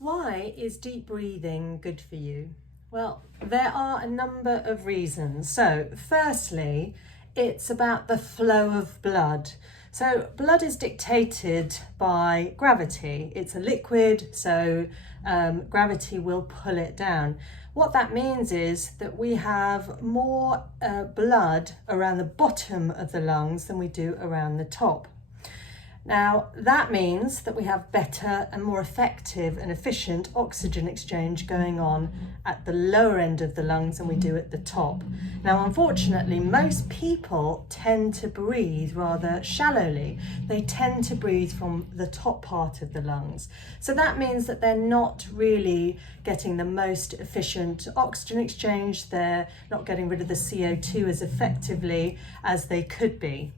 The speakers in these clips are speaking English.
Why is deep breathing good for you? Well, there are a number of reasons. So firstly, it's about the flow of blood. So blood is dictated by gravity. It's a liquid, so gravity will pull it down. What that means is that we have more blood around the bottom of the lungs than we do around the top. Now, that means that we have better and more effective and efficient oxygen exchange going on at the lower end of the lungs than we do at the top. Now, unfortunately, most people tend to breathe rather shallowly. They tend to breathe from the top part of the lungs. So that means that they're not really getting the most efficient oxygen exchange. They're not getting rid of the CO2 as effectively as they could be.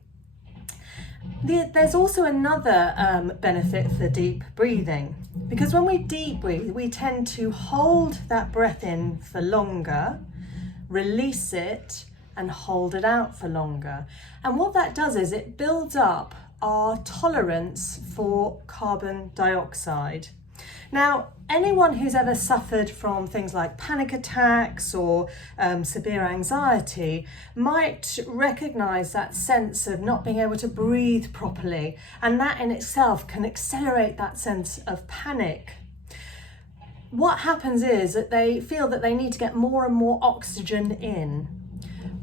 There's also another benefit for deep breathing, because when we deep breathe, we tend to hold that breath in for longer, release it, and hold it out for longer. And what that does is it builds up our tolerance for carbon dioxide. Now, anyone who's ever suffered from things like panic attacks or severe anxiety might recognise that sense of not being able to breathe properly, and that in itself can accelerate that sense of panic. What happens is that they feel that they need to get more and more oxygen in.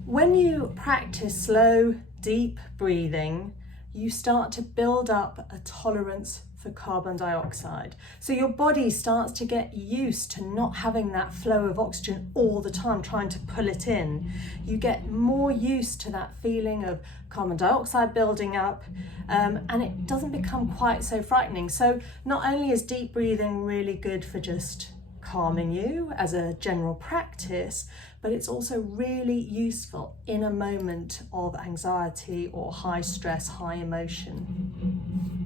When you practice slow, deep breathing, you start to build up a tolerance for carbon dioxide. So your body starts to get used to not having that flow of oxygen all the time, trying to pull it in. You get more used to that feeling of carbon dioxide building up, and it doesn't become quite so frightening. So not only is deep breathing really good for just calming you as a general practice, but it's also really useful in a moment of anxiety or high stress, high emotion.